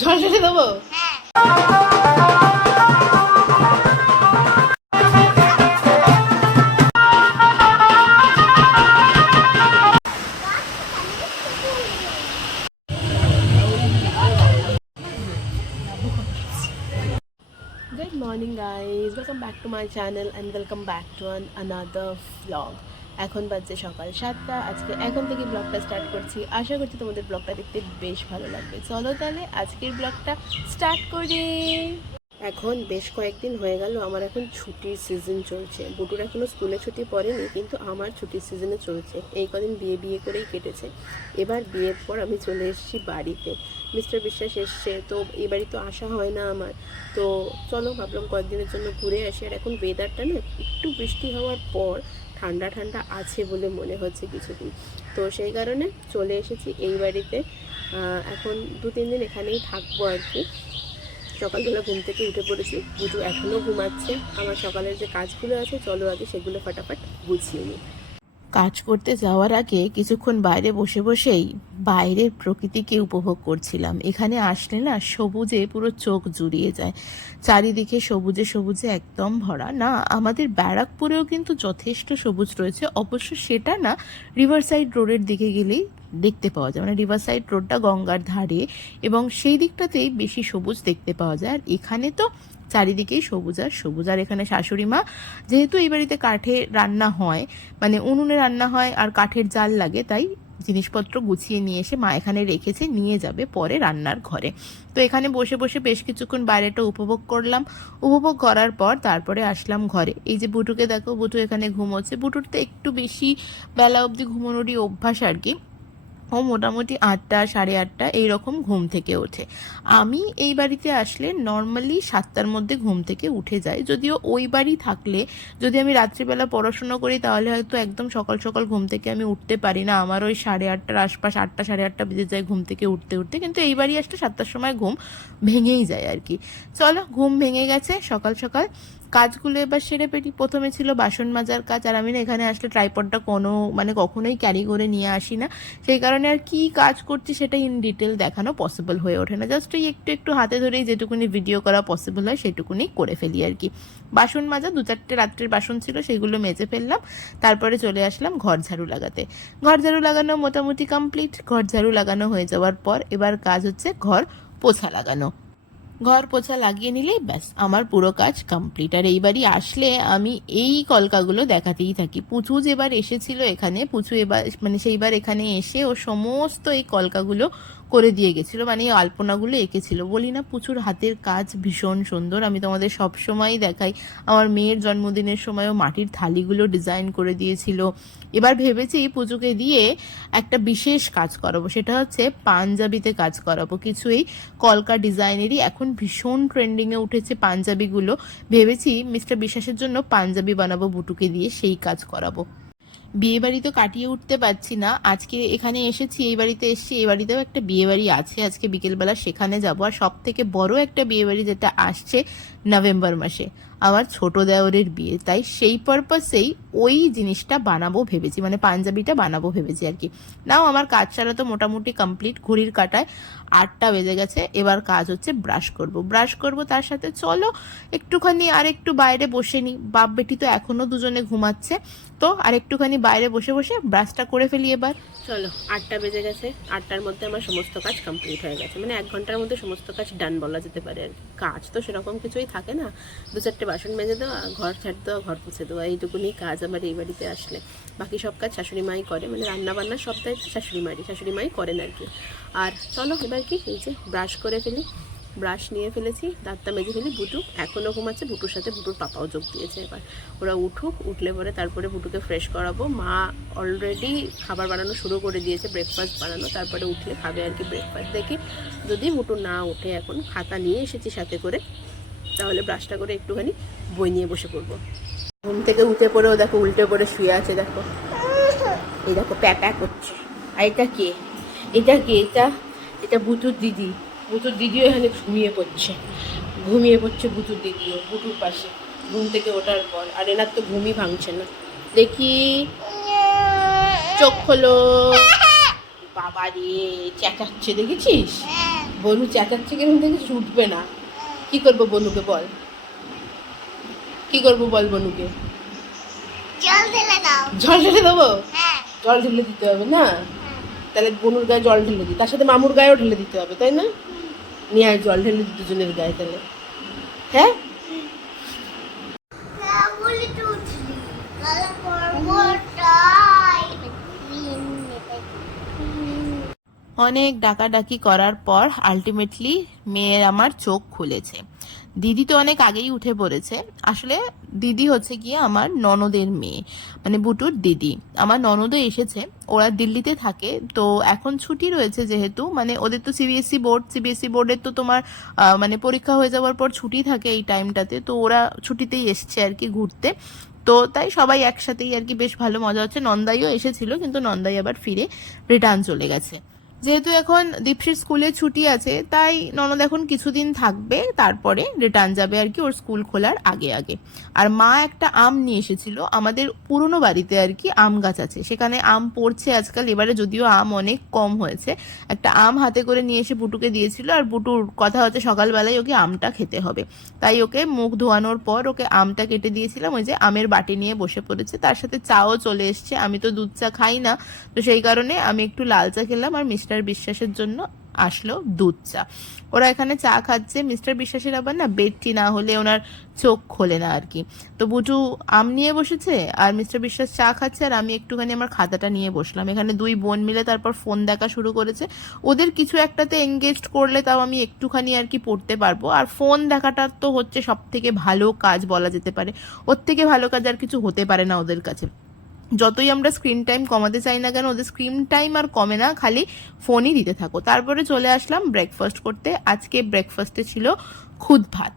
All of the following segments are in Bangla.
জল ঢেলে দেবো। Good morning guys, welcome back to my channel and welcome back to another vlog. এখন বাজছে সকাল 7টা। আজকে এখন থেকে ব্লগটা স্টার্ট করছি। আশা করছি তোমাদের ব্লগটা দেখতে বেশ ভালো লাগবে। চলো তাহলে আজকের ব্লগটা স্টার্ট করি। এখন বেশ কয়েকদিন হয়ে গেল আমার এখন ছুটির সিজন চলছে। বুটুর এখনও স্কুলে ছুটি পড়েনি, কিন্তু আমার ছুটির সিজনে চলছে। এই কদিন বিয়ে করেই কেটেছে। এবার বিয়ের পর আমি চলে এসেছি বাড়িতে। মিস্টার বিশ্বাস এসছে, তো এই বাড়ি তো আসা হয় না আমার। তো চলো ভাবলাম কয়েকদিনের জন্য ঘুরে আসি। আর এখন ওয়েদারটা না একটু বৃষ্টি হওয়ার পর ঠান্ডা ঠান্ডা আছে বলে মনে হচ্ছে কিছুদিন। তো সেই কারণে চলে এসেছি এই বাড়িতে। এখন 2-3 দিন এখানেই থাকবো আর কি। সকালবেলা ঘুম থেকে উঠে পড়েছি, বুটু এখনও ঘুমাচ্ছে। আমার সকালের যে কাজগুলো আছে চলো আগে সেগুলো ফটাফট গুছিয়ে নিই। কাজ করতে যাওয়ার আগে কিছুক্ষণ বাইরে বসে বসেই বাইরের প্রকৃতিকে উপভোগ করছিলাম। এখানে আসলে না সবুজে পুরো চোখ জুড়িয়ে যায়। চারিদিকে সবুজে সবুজে একদম ভরা। না, আমাদের ব্যারাকপুরেও কিন্তু যথেষ্ট সবুজ রয়েছে, অবশ্য সেটা না রিভার সাইড রোডের দিকে গেলেই দেখতে পাওয়া যায়। মানে রিভার সাইড রোডটা গঙ্গার ধারে এবং সেই দিকটাতেই বেশি সবুজ দেখতে পাওয়া যায়। আর এখানে তো চারিদিকেই সবুজ আর সবুজ। আর এখানে শাশুড়ি মা, যেহেতু এই বাড়িতে কাঠে রান্না হয়, মানে উনুনে রান্না হয় আর কাঠের জাল লাগে, তাই জিনিসপত্র গুছিয়ে নিয়ে এসে মা এখানে রেখেছে, নিয়ে যাবে পরে রান্নার ঘরে। তো এখানে বসে বসে বেশ কিছুক্ষণ বাইরেটা উপভোগ করলাম। উপভোগ করার পর তারপরে আসলাম ঘরে। এই যে বুটুকে দেখো, বুটু এখানে ঘুমোচ্ছে। বুটুর তো একটু বেশি বেলা অবধি ঘুমানোরই অভ্যাস আর কি। ও মোটামুটি 8টা 8:30 এইরকম ঘুম থেকে ওঠে। আমি এই বাড়িতে আসলে নর্মালি 7টার মধ্যে ঘুম থেকে উঠে যাই। যদিও ওই বাড়ি থাকলে যদি আমি রাত্রিবেলা পড়াশুনো করি তাহলে হয়তো একদম সকাল সকাল ঘুম থেকে আমি উঠতে পারি না। আমার ওই 8:30টার আশপাশ, 8টা 8:30 বেজে যায় ঘুম থেকে উঠতে উঠতে। কিন্তু এই বাড়ি আসলে 7টার সময় ঘুম ভেঙেই যায় আর কি। চলো, ঘুম ভেঙে গেছে। সকাল সকাল কাজগুলো এবার সেরে ফেলি। প্রথমে ছিল বাসন মাজার কাজ। আর আমি না এখানে আসলে ট্রাইপডটা কখনোই ক্যারি করে নিয়ে আসি না। সেই কারণে আর কি কাজ করছি সেটা ইন ডিটেল দেখানো পসিবল হয়ে ওঠে না। জাস্ট ওই একটু একটু হাতে ধরেই যেটুকুনি ভিডিও করা পসিবল হয় সেটুকুনি করে ফেলি আর কি। বাসন মাজা 2-4টে রাত্রের বাসন ছিল, সেগুলো মেজে ফেললাম। তারপরে চলে আসলাম ঘর ঝাড়ু লাগাতে। ঘর ঝাড়ু লাগানো মোটামুটি কমপ্লিট। ঘর ঝাড়ু লাগানো হয়ে যাওয়ার পর এবার কাজ হচ্ছে ঘর পোছা লাগানো। ঘর পোছা লাগিয়ে নিলেই ব্যাস আমার পুরো কাজ কমপ্লিট। আর এইবারই আসলে আমি এই কলকাগুলো দেখাতেই থাকি। পুচু যেবার এসেছিল এখানে, পুচু এবার মানে সেইবার এখানে এসে ও সমস্ত এই কলকাগুলো করে দিয়ে গেছিলো, মানে এই আলপনাগুলো এঁকেছিল। বলি না পুচুর হাতের কাজ ভীষণ সুন্দর। আমি তোমাদের সব সময়ই দেখাই, আমার মেয়ের জন্মদিনের সময়ও মাটির থালিগুলো ডিজাইন করে দিয়েছিল। এবার ভেবেছি পুজোকে দিয়ে একটা বিশেষ কাজ করাবো, সেটা হচ্ছে পাঞ্জাবিতে কাজ করাবো। কিছু এই কলকা ডিজাইনেরই এখন ভীষণ ট্রেন্ডিংয়ে উঠেছে পাঞ্জাবিগুলো। ভেবেছি মিস্টার বিশ্বাসের জন্য পাঞ্জাবি বানাবো বুটুকে দিয়ে, সেই কাজ করাবো। বিয়ে বাড়ি তো কাটিয়ে উঠতে পারছি না। আজকে এখানে এসেছি, এই বাড়িতে এসেছি। এই বাড়িতেও একটা বিয়ে বাড়ি আছে, আজকে বিকেলবেলা সেখানে যাব। আর সব থেকে বড় একটা বিয়ে বাড়ি যেটা আসছে নভেম্বর মাসে, আমার ছোট দেওরের বিয়ে। তাই সেই পারপাসেই ওই জিনিসটা বানাবো ভেবেছি, মানে পাঞ্জাবিটা বানাবো ভেবেছি আর কি। নাও আমার কাজ ছাড়া তো মোটামুটি কমপ্লিট। ঘড়ির কাঁটায় 8টা বেজে গেছে। এবার কাজ হচ্ছে ব্রাশ করব। তার সাথে চলো একটুখানি আর একটু বাইরে বসে নিই। বাপ বেটি তো এখনো দুজনে ঘুমাচ্ছে, তো আর একটুখানি বাইরে বসে বসে ব্রাশটা করে ফেলি এবার। চলো, 8টা বেজে গেছে। 8টার মধ্যে আমার সমস্ত কাজ কমপ্লিট হয়ে গেছে, মানে 1 ঘন্টার মধ্যে সমস্ত কাজ ডান বলা যেতে পারে আর কি। কাজ তো সেরকম কিছুই থাকে না, 2-4টে বাসন মেজে দেওয়া, ঘর ঝাড় দেওয়া, ঘর পুছে দেওয়া, এইটুকুনি কাজ আমার এই বাড়িতে আসলে। বাকি সব কাজ শাশুড়ি মাই করে, মানে রান্না বান্না সব দায়িত্ব শাশুড়ি মাই করেন আর কি। আর চলো এবার কি, এই যে ব্রাশ করে ফেলি। ব্রাশ নিয়ে ফেলেছি, দাঁতটা মেজে ফেলি। বুটু এখনও ঘুমাচ্ছে, বুটুর সাথে বুটুর পাপাও যোগ দিয়েছে। এবার ওরা উঠলে পরে তারপরে বুটুকে ফ্রেশ করাবো। মা অলরেডি খাবার বানানো শুরু করে দিয়েছে, ব্রেকফাস্ট বানানো। তারপরে উঠলে খাবে আর কি ব্রেকফাস্ট। দেখি যদি বুটু না ওঠে, এখন খাতা নিয়ে এসেছি সাথে করে, তাহলে ব্রাশটা করে একটুখানি বই নিয়ে বসে পড়বো। ঘুম থেকে উঠে পড়েও দেখো উল্টে পড়ে শুয়ে আছে, দেখো এই দেখো প্যাপা করছে। আর এটা কে, এটা এটা বুটুর দিদি। বুটুর দিদিও এখানে ঘুমিয়ে পড়ছে বুটুর দিদিও বুটুর পাশে ঘুম থেকে ওঠার পর। আর এনার তো ঘুমই ভাঙছে না। দেখি, চোখ খোলো। বাবা রে চেঁচাচ্ছে, দেখেছিস? বনু চেঁচাচ্ছে কেন থেকে উঠবে না। কি করবো বনুকে বল, কি করবো বল বনুকে? জল ঢেলে দাও। জল ঢেলে দেবো? হ্যাঁ। জল ঢেলে দিতে হবে না? তাহলে বনুর গায়ে জল ঢেলে দিই, তার সাথে মামুর গায়েও ঢেলে দিতে হবে, তাই না? নিয়ে আয় জল ঢেলে দিই দুজনের গায়ে তাহলে। হ্যাঁ বলি তো উঠলি কালা পর্বটাই। অনেক ডাকাডাকি করার পর আলটিমেটলি মেয়ের আমার চোখ খুলেছে। দিদি তো অনেক আগেই উঠে পড়েছে। আসলে দিদি হচ্ছে গিয়ে আমার ননদের মেয়ে, মানে বুটুর দিদি। আমার ননদও এসেছে, ওরা দিল্লিতে থাকে। তো এখন ছুটি রয়েছে যেহেতু, মানে ওদের তো সিবিএসসি বোর্ডের তো তোমার মানে পরীক্ষা হয়ে যাওয়ার পর ছুটি থাকে এই টাইমটাতে, তো ওরা ছুটিতেই এসছে আর কি ঘুরতে। তো তাই সবাই একসাথেই আর কি বেশ ভালো মজা হচ্ছে। নন্দাইও এসেছিল, কিন্তু নন্দাই আবার ফিরে রিটার্ন চলে গেছে। যেহেতু এখন দীপশির স্কুলে ছুটি আছে, তাই ননদ এখন কিছুদিন থাকবে, তারপরে রিটার্ন যাবে আর কি ওর স্কুল খোলার আগে আগে। আর মা একটা আম নিয়ে এসেছিল, আমাদের পুরনো বাড়িতে আর কি আম গাছ আছে, সেখানে আম পড়ছে আজকাল। এবারে যদিও আম অনেক কম হয়েছে, একটা আম হাতে করে নিয়ে এসে বুটুকে দিয়েছিল। আর বুটুর কথা হচ্ছে সকালবেলায় ওকে আমটা খেতে হবে, তাই ওকে মুখ ধোয়ানোর পর ওকে আমটা কেটে দিয়েছিলাম। ওই যে আমের বাটি নিয়ে বসে পড়েছে, তার সাথে চাও চলে এসছে। আমি তো দুধ চা খাই না, তো সেই কারণে আমি একটু লাল চা খেলাম, আর মিস্টার বিশ্বাসের জন্য আসলো দুধ চা। ওরা এখানে চা খাচ্ছে। মিস্টার বিশ্বাসের আবার না বেডটি না হলে ওনার চোখ খোলে না আর কি। তো বুটু আম নিয়ে বসেছে আর মিস্টার বিশ্বাস চা খাচ্ছে, আর আমি একটুখানি আমার খাতাটা নিয়ে বসলাম। এখানে দুই বোন মিলে তারপর ফোন দেখা শুরু করেছে। ওদের কিছু একটাতে এঙ্গেজড করলে তাও আমি একটুখানি আর কি পড়তে পারবো। আর ফোন দেখাটা তো হচ্ছে সব থেকে ভালো কাজ বলা যেতে পারে, ওর থেকে ভালো কাজ আর কিছু হতে পারে না ওদের কাছে। যতই আমরা স্ক্রিন টাইম কমাতে চাই না কেন, ওদের স্ক্রিন টাইম আর কমে না, খালি ফোনই দিতে থাকো। তারপরে চলে আসলাম ব্রেকফাস্ট করতে। আজকে ব্রেকফাস্টে ছিল খুদ ভাত।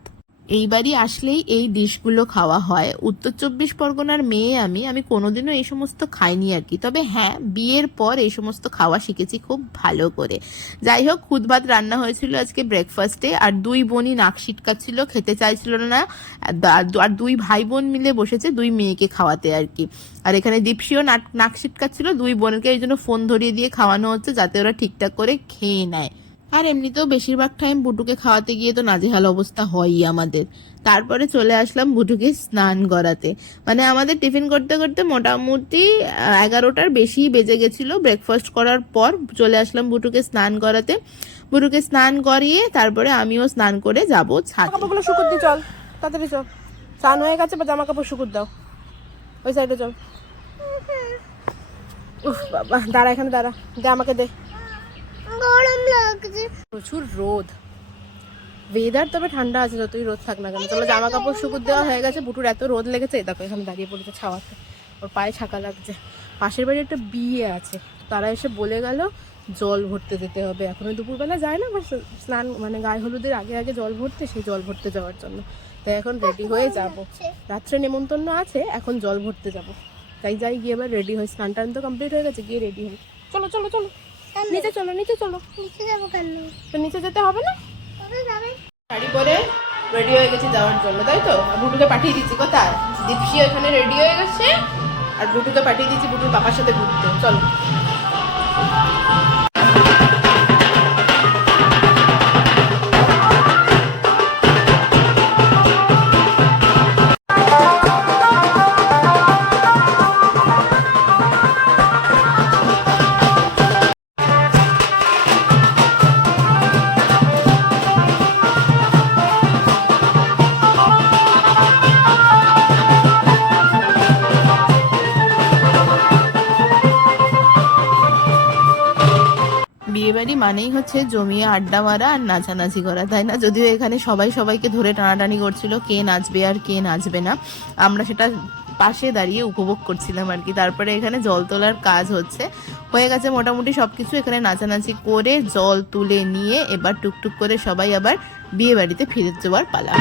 এইবারই আসলেই এই ডিশগুলো খাওয়া হয়। উত্তর চব্বিশ পরগনার মেয়ে আমি আমি কোনোদিনও এই সমস্ত খাইনি আর কি। তবে হ্যাঁ, বিয়ের পর এই সমস্ত খাওয়া শিখেছি খুব ভালো করে। যাই হোক, খুদ ভাত রান্না হয়েছিল আজকে ব্রেকফাস্টে। আর দুই বোনই নাক সিটকাচ্ছিল, খেতে চাইছিল না। আর দুই ভাই বোন মিলে বসেছে দুই মেয়েকে খাওয়াতে আর কি। আর এখানে দীপশিও নাক সিটকাচ্ছিল, দুই বোনকে এই জন্য ফোন ধরিয়ে দিয়ে খাওয়ানো হচ্ছে যাতে ওরা ঠিকঠাক করে খেয়ে নেয়। আর এমনিতেও বেশিরভাগ টাইম বুটুকে খাওয়াতে গিয়ে তো নাজেহাল অবস্থা হয়ই আমাদের। তারপরে চলে আসলাম বুটুকে স্নান করাতে। মানে আমাদের টিফিন করতে করতে মোটামুটি 11টার বেশি বেজে গেছিল। ব্রেকফাস্ট করার পর চলে আসলাম বুটুকে স্নান করাতে। বুটুকে স্নান করিয়ে তারপরে আমিও স্নান করে যাব ছাদে। কাপড়গুলো শুকুর দি, চল তাড়াতাড়ি চল। স্নান হয়ে গেছে, বা জামা কাপড় শুকুর দাও, ওই সাইডে চল। উফ বাবা, দাঁড়া এখানে দাঁড়া, দে আমাকে দে। গরম লাগছে। প্রচুর রোদ, ওয়েদার তবে ঠান্ডা আছে যতই রোদ থাক না কেন। চলো, জামা কাপড় শুকুর দেওয়া হয়ে গেছে। বুটুর এত রোদ লেগেছে, দেখো এখানে দাঁড়িয়ে পড়েছে ছাওয়াতে, ওর পায়ে ছাকা লাগছে। পাশের বাড়ি একটা বিয়ে আছে, তারা এসে বলে গেল জল ভরতে যেতে হবে। এখন ওই দুপুরবেলা যায় না, স্নান মানে গায়ে হলুদের আগে আগে জল ভরতে, সেই জল ভরতে যাওয়ার জন্য। তাই এখন রেডি হয়ে যাব, রাত্রে নেমন্তন্ন আছে, এখন জল ভরতে যাব। তাই যাই গিয়ে এবার রেডি হই। স্নান টান তো কমপ্লিট হয়ে গেছে, গিয়ে রেডি হই। চলো চলো চলো, নিচে চলো নিচে চলো। নিচে যাবো কেন? তো নিচে যেতে হবে না? কোথায় যাবে? শাড়ি পরে রেডি হয়ে গেছি যাওয়ার জন্য, তাই তো? আর বুটুকে পাঠিয়ে দিচ্ছি কোথায়, দীপশি এখানে রেডি হয়ে গেছে। আর বুটুকে পাঠিয়ে দিচ্ছি বুটুর বাবার সাথে ঘুরতে। চলো। বিয়েবাড়ি মানেই হচ্ছে জমিয়ে আড্ডা মারা আর নাচানাচি করা, তাই না? যদিও এখানে সবাই সবাইকে ধরে টানাটানি করছিল কে নাচবে আর কে নাচবে না। আমরা সেটা পাশে দাঁড়িয়ে উপভোগ করছিলাম আর কি। তারপরে এখানে জল তোলার কাজ হয়ে গেছে মোটামুটি সবকিছু। এখানে নাচানাচি করে জল তুলে নিয়ে এবার টুকটুক করে সবাই আবার বিয়ে বাড়িতে ফিরে যাওয়ার পালা।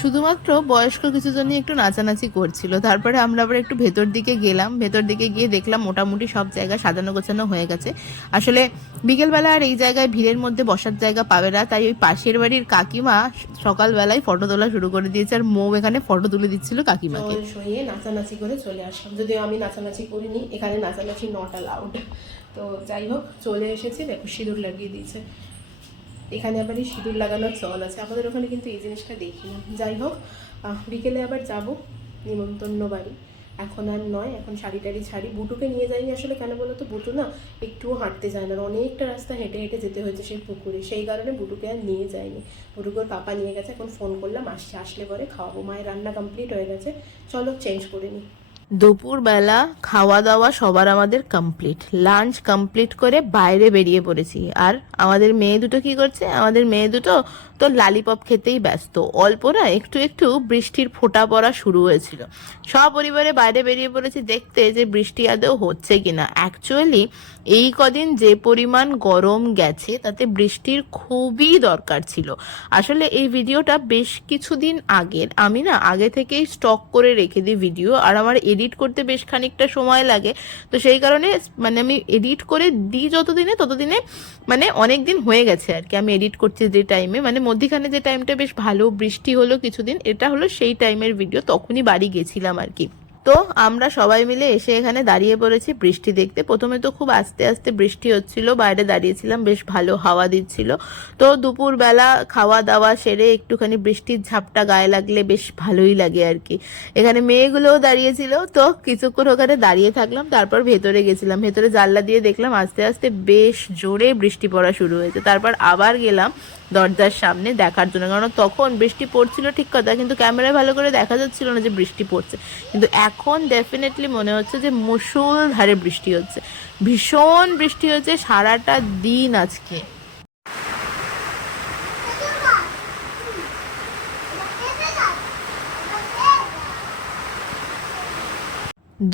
শুধুমাত্র বয়স্ক কিছু জনই একটু নাচানাচি করছিল। তারপরে আমরা আবার একটু ভেতর দিকে গেলাম, ভেতর দিকে গিয়ে দেখলাম মোটামুটি সব জায়গা সাজানো গোছানো হয়ে গেছে। আসলে বিকেলবেলা আর এই জায়গায় ভিড়ের মধ্যে বসার জায়গা পাবে না, তাই ওই পাশের বাড়ির কাকিমা সকালবেলায় ফটো তোলা শুরু করে দিয়েছে, আর মৌ এখানে ফটো তুলে দিচ্ছিল কাকিমাকে। শুয়ে নাচানাচি করে চলে আসলাম, যদিও আমি নাচানাচি করিনি, এখানে নাচানাচি নট অ্যালাউড। তো যাই হোক চলে এসেছি, দেখো সিঁদুর লাগিয়ে দিয়েছে। এখানে আবার এই সিঁদুর লাগানোর চল আছে, আমাদের ওখানে কিন্তু এই জিনিসটা দেখি না। যাই হোক বিকেলে আবার যাব নিমন্ত্রণ বাড়ি, এখন আর নয়, এখন শাড়ি টাড়ি ছাড়ি। বুটুকে নিয়ে যাইনি আসলে, কেন বলো তো, বুটু না একটুও হাঁটতে যায় না, অনেকটা রাস্তা হেঁটে হেঁটে যেতে হয়েছে সেই পুকুরে, সেই কারণে বুটুকে আর নিয়ে যায়নি। বুটুকে ওর পাপা নিয়ে গেছে, এখন ফোন করলাম আসছে, আসলে পরে খাওয়াবো। মায়ের রান্না কমপ্লিট হয়ে গেছে, চলো চেঞ্জ করে নিই। দুপুরবেলা খাওয়া দাওয়া সবার আমাদের কমপ্লিট, লাঞ্চ কমপ্লিট করে বাইরে বেরিয়ে পড়েছি। আর আমাদের মেয়ে দুটো কি করছে, আমাদের মেয়ে দুটো তো লালিপপ খেতেই ব্যস্ত। অল্প না একটু একটু বৃষ্টির ফোঁটা পড়া শুরু হয়েছিল, সপরিবারে বাইরে বেরিয়ে পড়েছি দেখতে যে বৃষ্টি আদৌ হচ্ছে কিনা। অ্যাকচুয়ালি এই কদিন যে পরিমাণ গরম গেছে তাতে বৃষ্টির খুবই দরকার ছিল। আসলে এই ভিডিওটা বেশ কিছুদিন আগের, আমি না আগে থেকেই স্টক করে রেখে দিই ভিডিও, আর আমার এডিট করতে বেশ খানিকটা সময় লাগে, তো সেই কারণে মানে আমি এডিট করে দিই যতদিনে ততদিনে মানে অনেক দিন হয়ে গেছে আর কি। আমি এডিট করছি যে টাইমে, মানে মধ্যিখানে যে টাইমটা বেশ ভালো বৃষ্টি হলো কিছুদিন, এটা হলো সেই টাইমের ভিডিও, তখনই বাড়ি গেছিলাম আর কি। তো আমরা সবাই মিলে এসে এখানে দাঁড়িয়ে পড়েছি বৃষ্টি দেখতে। প্রথমে তো খুব আস্তে আস্তে বৃষ্টি হচ্ছিল, বাইরে দাঁড়িয়েছিলাম, বেশ ভালো হাওয়া দিচ্ছিল। তো দুপুরবেলা খাওয়া দাওয়া সেরে একটুখানি বৃষ্টির ঝাপটা গায়ে লাগলে বেশ ভালোই লাগে আর কি। এখানে মেয়েগুলোও দাঁড়িয়েছিল, তো কিছুক্ষণ ওখানে দাঁড়িয়ে থাকলাম, তারপর ভেতরে গেছিলাম। ভেতরে জানলা দিয়ে দেখলাম আস্তে আস্তে বেশ জোরে বৃষ্টি পড়া শুরু হয়েছে। তারপর আবার গেলাম দরজার সামনে দেখার জন্য, কারণ তখন বৃষ্টি পড়ছিল ঠিক কথা, কিন্তু ক্যামেরায় ভালো করে দেখা যাচ্ছিল না যে বৃষ্টি পড়ছে। কিন্তু এখন ডেফিনেটলি মনে হচ্ছে যে মুষলধারে বৃষ্টি হচ্ছে, ভীষণ বৃষ্টি হচ্ছে সারাটা দিন আজকে।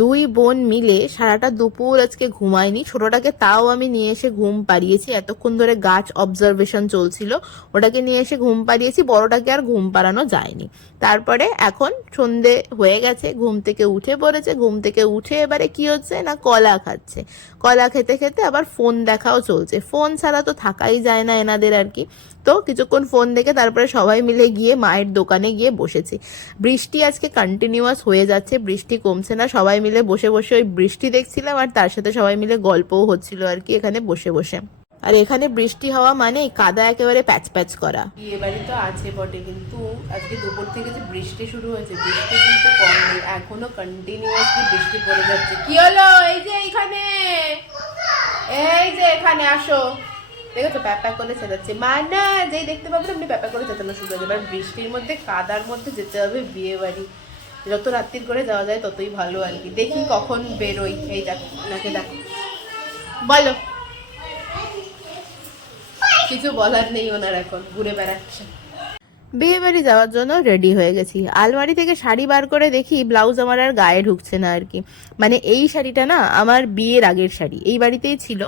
দুই বোন মিলে সারাটা দুপুর আজকে ঘুমায়নি। ছোটটাকে তাও আমি নিয়ে এসে ঘুম পাড়িয়েছি, এতক্ষণ ধরে গাছ অবজারভেশন চলছিল, ওটাকে নিয়ে এসে ঘুম পাড়িয়েছি, বড়টাকে আর ঘুম পাড়ানো যায়নি। তারপরে এখন সন্ধে হয়ে গেছে, ঘুম থেকে উঠে পড়েছে, ঘুম থেকে উঠে এবারে কি হচ্ছে না কলা খাচ্ছে। কলা খেতে খেতে আবার ফোন দেখাও চলছে, ফোন ছাড়া তো থাকাই যায় না এনাদের আর কি। তো কিছুক্ষণ ফোন দেখে তারপরে সবাই মিলে গিয়ে মায়ের দোকানে গিয়ে বসেছি। বৃষ্টি আজকে কন্টিনিউয়াস হয়ে যাচ্ছে, বৃষ্টি কমছে না, সবাই মিলে বসে বসে ওই বৃষ্টি দেখছিলাম, আর তার সাথে সবাই মিলে গল্পও হচ্ছিল আর কি এখানে বসে বসে। আর এখানে বৃষ্টি হওয়া মানে কাদা একেবারে প্যাচ প্যাচ করা। বিয়ে বাড়ি তো আছে বটে, কিন্তু আজকে দুপুর থেকে যে বৃষ্টি শুরু হয়েছে, বৃষ্টি কিন্তু কম নেই, এখনো কন্টিনিউয়াসলি বৃষ্টি পড়ে যাচ্ছে। কি হলো? এই যে এখানে, এই যে এখানে আসো, দেখো তো প্যাপা করে চেঁচাচ্ছে মা, না যেই দেখতে পাবেন আপনি প্যাপা করে চেঁচানো শুরু হয়ে যাবে। বৃষ্টির মধ্যে কাদার মধ্যে যেতে হবে বিয়ে বাড়ি, যত রাত্রির করে যাওয়া যায় ততই ভালো আর কি। দেখি কখন বেরোই। এই দেখো ওনাকে দেখো, বলো। কিছু বলার নেই, ওনার এখন ঘুরে বেড়াচ্ছে। বিয়ে বাড়ি যাওয়ার জন্য রেডি হয়ে গেছি। আলমারি থেকে শাড়ি বার করে দেখি ব্লাউজ আমার আর গায়ে ঢুকছে না আর কি। মানে এই শাড়িটা না আমার বিয়ের আগের শাড়ি, এই বাড়িতেই ছিল,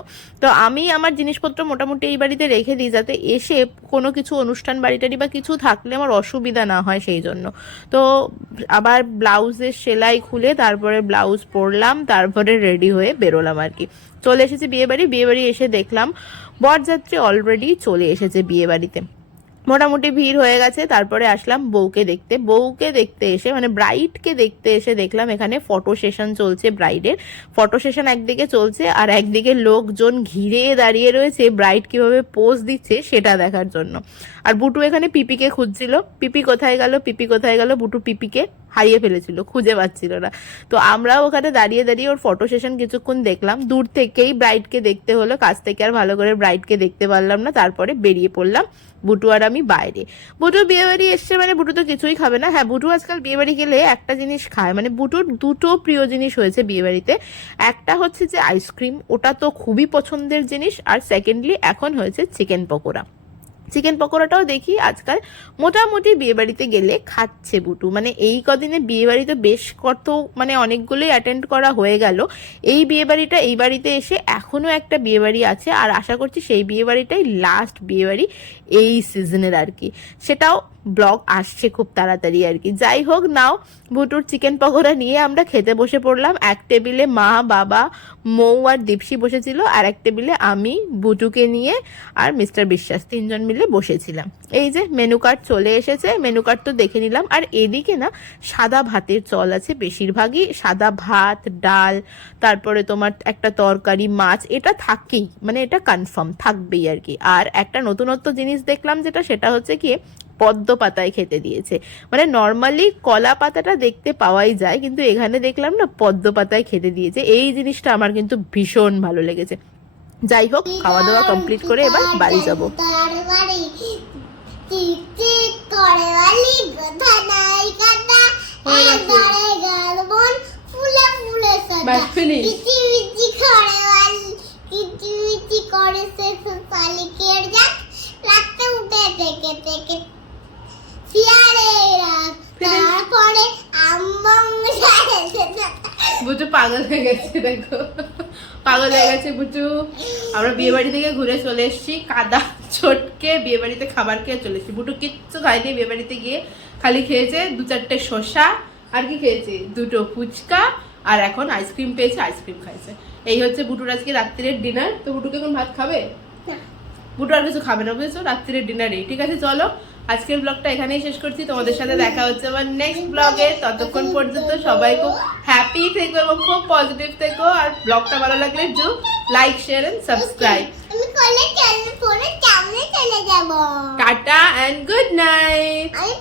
তো আমি আমার জিনিসপত্র মোটামুটি এই বাড়িতে রেখে দিই, যাতে এসে কোনো কিছু অনুষ্ঠান বাড়িটারি বা কিছু থাকলে আমার অসুবিধা না হয় সেই জন্য। তো আবার ব্লাউজের সেলাই খুলে তারপরে ব্লাউজ পরলাম, তারপরে রেডি হয়ে বেরোলাম আর কি। চলে এসেছি বিয়ে বাড়ি। বিয়ে বাড়ি এসে দেখলাম বরযাত্রী অলরেডি চলে এসেছে বিয়ে বাড়িতে, মোটামুটি ভিড় হয়ে গেছে। তারপরে আসলাম বউকে দেখতে। বউকে দেখতে এসে মানে ব্রাইডকে দেখতে এসে দেখলাম এখানে ফটো সেশন চলছে, ব্রাইডের ফটো সেশন একদিকে চলছে, আর একদিকে লোকজন ঘিরে দাঁড়িয়ে রয়েছে ব্রাইড কিভাবে পোজ দিচ্ছে সেটা দেখার জন্য। আর বুটু এখানে পিপিকে খুঁজছিল, পিপি কোথায় গেল, পিপি কোথায় গেল, বুটু পিপিকে হারিয়ে ফেলেছিল, খুঁজে পাচ্ছিল না। তো আমরাও ওখানে দাঁড়িয়ে দাঁড়িয়ে ওর ফটো সেশন কিছুক্ষণ দেখলাম, দূর থেকেই ব্রাইডকে দেখতে হলো, কাছ থেকে আর ভালো করে ব্রাইডকে দেখতে পারলাম না। তারপরে বেরিয়ে পড়লাম বুটু আর আমি বাইরে। বুটু বিয়ে বাড়ি এসছে মানে বুটু তো কিছুই খাবে না। হ্যাঁ, বুটু আজকাল বিয়ে বাড়ি গেলে একটা জিনিস খায়, মানে বুটুর দুটো প্রিয় জিনিস হয়েছে বিয়ে বাড়িতে। একটা হচ্ছে যে আইসক্রিম, ওটা তো খুবই পছন্দের জিনিস, আর সেকেন্ডলি এখন হয়েছে চিকেন পকোড়া। চিকেন পকোড়াটাও দেখি আজকাল মোটামুটি বিয়েবাড়িতে গেলে খাচ্ছে বুটু, মানে এই কদিনে বিয়েবাড়িতে বেশ কত মানে অনেকগুলোই অ্যাটেন্ড করা হয়ে গেল। এই বিয়েবাড়িটা এই বাড়িতে এসে এখনও একটা বিয়েবাড়ি আছে, আর আশা করছি সেই বিয়েবাড়িটাই লাস্ট বিয়েবাড়ি এই সিজনের আর কি, সেটাও ব্লগ আসছে খুব তাড়াতাড়ি আর কি। যাই হোক, নাও বুটুর চিকেন পকোড়া নিয়ে আমরা খেতে বসে পড়লাম। এক টেবিলে মা, বাবা, মৌ আর দীপসি বসেছিল, আর এক টেবিলে আমি, বুটুকে নিয়ে আর মিস্টার বিশ্বাস, তিনজন মিলে বসেছিলাম। এই যে মেনু কার্ড চলে এসেছে, মেনু কার্ড তো দেখে নিলাম। আর এদিকে না সাদা ভাতের চল আছে, বেশিরভাগই সাদা ভাত, ডাল, তারপরে তোমার একটা তরকারি, মাছ, এটা থাকেই, মানে এটা কনফার্ম থাকবেই আর কি। আর একটা নতুনত্ব জিনিস দেখলাম যেটা, সেটা হচ্ছে কি পদ্ম পাতায় খেতে দিয়েছে। মানে নর্মালি কলা পাতাটা দেখতে পাওয়াই যায়, কিন্তু এখানে দেখলাম না পদ্ম পাতায় খেতে দিয়েছে। এই জিনিসটা আমার কিন্তু ভীষণ ভালো লেগেছে। যাই হোক, খাওয়া দাওয়া কমপ্লিট করে এবার বাড়ি যাব। তার বাড়ি চিক চিক করে বালি কথা নাই কথা হয়ে গেছে। একবারে গালবন ফুলে ফুলে সাজা ব্যাস, finish। কিচি বিচি করে বালি কিচি বিচি করে সে শালিকের জাত রাতে উঠে থেকে থেকে সিয়ারে রাত তারপরে আম্মাম সারে বুচু পাগল হয়ে গেছে, দেখো পাগল হয়ে গেছে বুচু। আমরা বিয়ে বাড়ি থেকে ঘুরে চলে এসেছি, কাদা ছোটকে বিয়ে বাড়িতে খাবার খেয়ে চলে এসেছি। বুটু কিচ্ছু খাইনি বিয়ে বাড়িতে গিয়ে, খালি খেয়েছে 2-4টে শসা, আর কি খেয়েছে 2টো ফুচকা, আর এখন আইসক্রিম পেয়েছে, আইসক্রিম খাইছে। এই হচ্ছে বুটুর আজকে রাত্রিরের ডিনার। তো বুটুকে এখন ভাত খাবে? বুটু আর কিছু খাবে না, বুঝেছো, রাত্রিরের ডিনারে। ঠিক আছে, চলো আজকের ব্লগটা এখানেই শেষ করছি। তোমাদের সাথে দেখা হচ্ছে আমার নেক্সট ব্লগে। ততক্ষণ পর্যন্ত সবাই খুব হ্যাপি থেকো এবং খুব পজিটিভ থেকো। আর ব্লগটা ভালো লাগলে do like, share and subscribe. আমি কলে চলে পরে সামনে চলে যাব টাটা এন্ড গুড নাইট। আমি